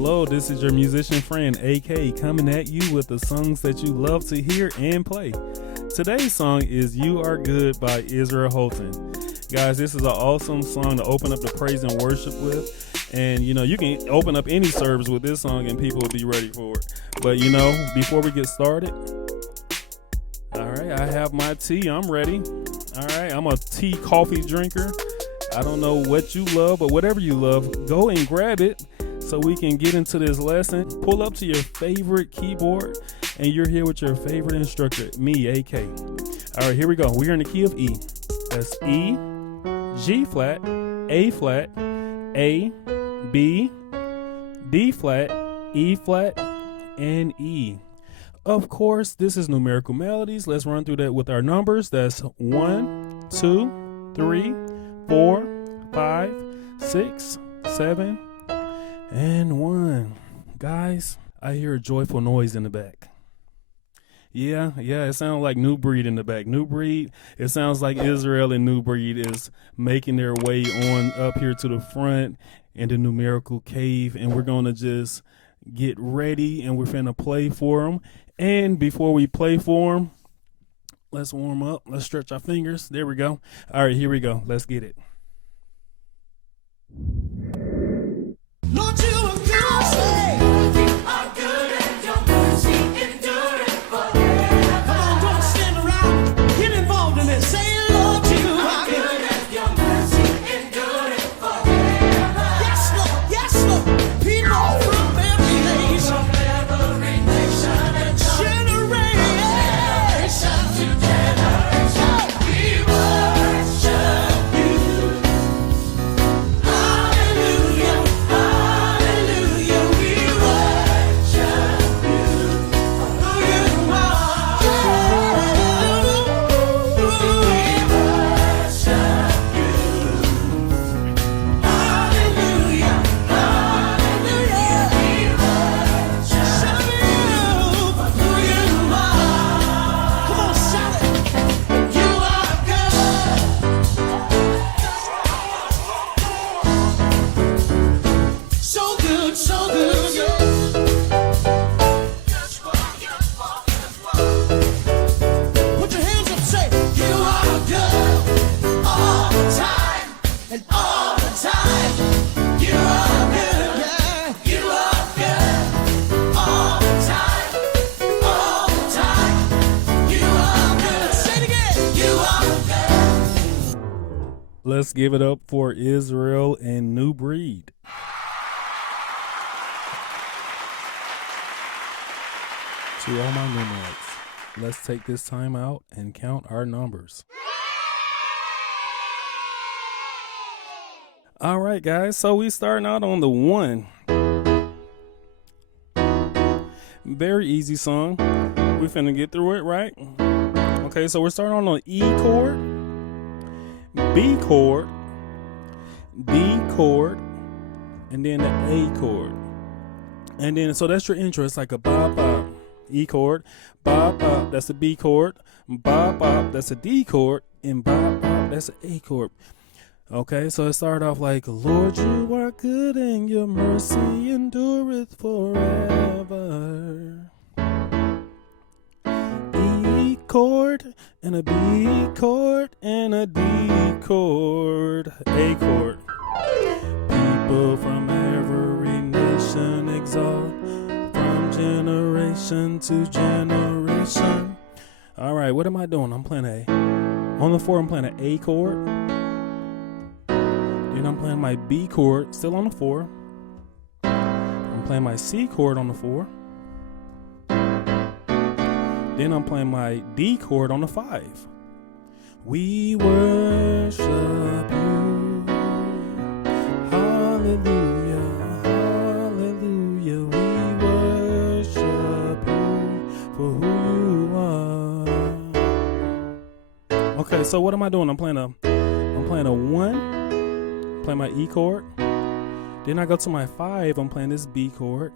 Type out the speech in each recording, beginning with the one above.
Hello, this is your musician friend, AK, coming at you with the songs that you love to hear and play. Today's song is You Are Good by Israel Houghton. Guys, this is an awesome song to open up the praise and worship with. And, you can open up any service with this song and people will be ready for it. But, before we get started, all right, I have my tea. I'm ready. All right, I'm a tea coffee drinker. I don't know what you love, but whatever you love, go and grab it so we can get into this lesson. Pull up to your favorite keyboard, and you're here with your favorite instructor, me, AK. All right, here we go. We're in the key of E. That's E, G flat, A flat, A, B, D flat, E flat, and E. Of course, this is numerical melodies. Let's run through that with our numbers. That's 1, 2, 3, 4, 5, 6, 7, and 1. Guys, I hear a joyful noise in the back. Yeah, it sounds like New Breed in the back. New Breed, it sounds like Israel and New Breed is making their way on up here to the front in the numerical cave, and we're going to just get ready, and we're finna play for them. And before we play for them, let's warm up. Let's stretch our fingers. There we go. All right, here we go. Let's get it. Lord, you are good. Say, you are good and your mercy endureth forever. Come on, don't stand around. Get involved in this. Say, Lord, you are good and your mercy endureth forever. Yes, Lord. People from every nation, and generation to generation, we worship you. Hallelujah, hallelujah, we worship you. Who you are, we worship you. Hallelujah, hallelujah, we worship you. For who you are. Come on, shout it. You are good. So good, so good, yeah. Put your hands up, say, you are good all the time, and all the time. You are good, yeah. You are good all the time, all the time. You are good. Say it again. You are good. Let's give it up for Israel and New Breed. To all my numerics, let's take this time out and count our numbers. All right, guys, so we starting out on the 1. Very easy song. We finna get through it, right? Okay, so we're starting on the E chord, B chord, D chord, and then the A chord. And then, so that's your intro. It's like a bop, bop, E chord, bop, bop, that's a B chord, bop, bop, that's a D chord, and bop, bop, that's an A chord. Okay, so it started off like, Lord, you are good and your mercy endureth forever. E chord, and a B chord, and a D chord, A chord. People from every nation exalt, from generation to generation. All right, what am I doing? I'm playing on the 4, I'm playing an A chord. Then I'm playing my B chord, still on the 4. I'm playing my C chord on the 4. Then I'm playing my D chord on the 5. We worship you. Hallelujah, hallelujah. We worship you for who you are. Okay, so what am I doing? I'm playing a 1. Play my E chord. Then I go to my 5. I'm playing this B chord.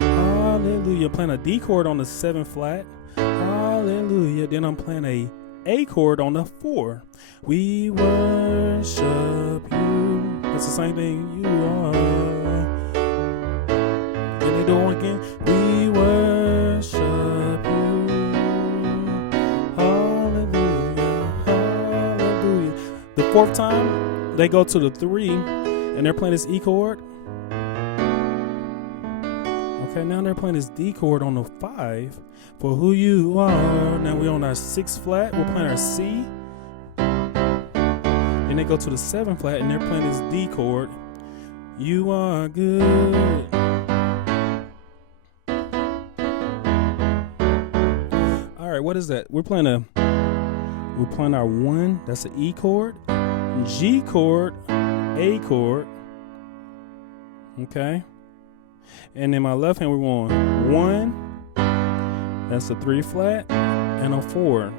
Hallelujah. Playing a D chord on the 7 flat. Hallelujah. Then I'm playing A chord on the 4. We worship you. That's the same thing. You are 4th time, they go to the 3, and they're playing this E chord. Okay, now they're playing this D chord on the 5 for who you are. Now we're on our 6th flat. We're playing our C. And they go to the 7th flat, and they're playing this D chord. You are good. All right, what is that? We're playing our 1. That's an E chord, G chord, A chord. Okay. And in my left hand, we're going 1. That's a 3 flat and a 4.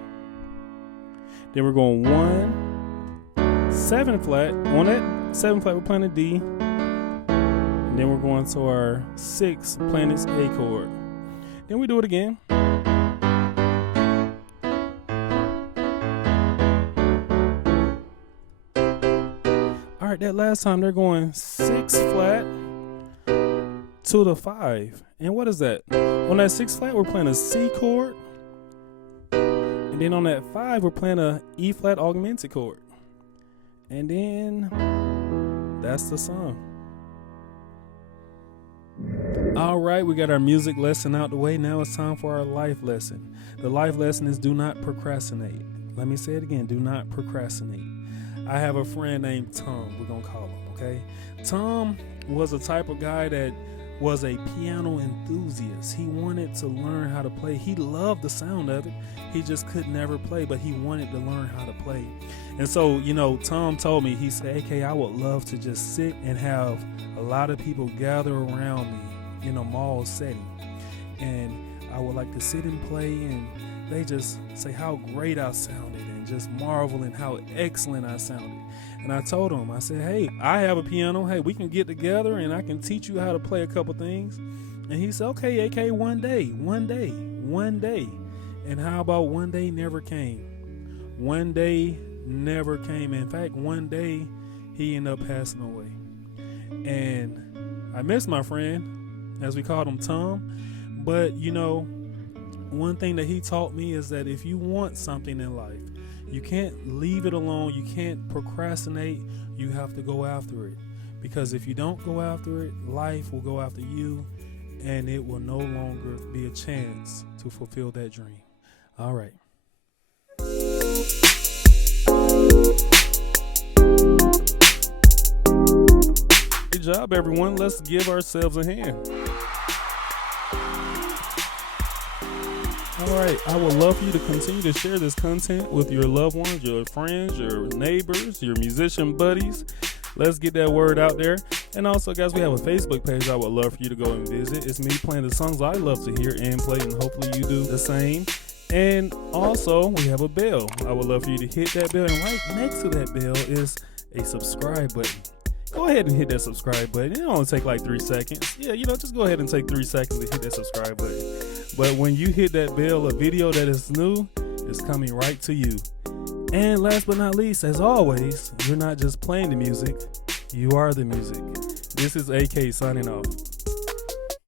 Then we're going 1, 7 flat. On that 7 flat, we're playing a D. And then we're going to our 6, playing this A chord. Then we do it again. All right, that last time they're going 6 flat to the 5. And what is that? On that 6 flat, we're playing a C chord. And then on that 5, we're playing a E flat augmented chord. And then that's the song. All right, we got our music lesson out the way. Now it's time for our life lesson. The life lesson is do not procrastinate. Let me say it again. Do not procrastinate. I have a friend named Tom. We're going to call him, okay? Tom was a type of guy that was a piano enthusiast. He wanted to learn how to play. He loved the sound of it. He just could never play, but he wanted to learn how to play. And so, you know, Tom told me, he said, AK, I would love to just sit and have a lot of people gather around me in a mall setting. And I would like to sit and play, and they just say how great I sounded and just marvel at how excellent I sounded. And I told him, I said, hey, I have a piano. Hey, we can get together and I can teach you how to play a couple things. And he said, okay, AK, one day. And how about one day never came? One day never came. In fact, one day he ended up passing away. And I miss my friend, as we called him, Tom. But, you know, one thing that he taught me is that if you want something in life, you can't leave it alone. You can't procrastinate. You have to go after it. Because if you don't go after it, life will go after you, and it will no longer be a chance to fulfill that dream. All right. Good job, everyone. Let's give ourselves a hand. All right, I would love for you to continue to share this content with your loved ones, your friends, your neighbors, your musician buddies. Let's get that word out there. And also, guys, we have a Facebook page I would love for you to go and visit. It's me playing the songs I love to hear and play, and hopefully you do the same. And also, we have a bell. I would love for you to hit that bell, and right next to that bell is a subscribe button. Go ahead and hit that subscribe button. It only take like 3 seconds. Yeah, you know, just go ahead and take 3 seconds to hit that subscribe button. But when you hit that bell, a video that is new is coming right to you. And last but not least, as always, you're not just playing the music, you are the music. This is AK signing off.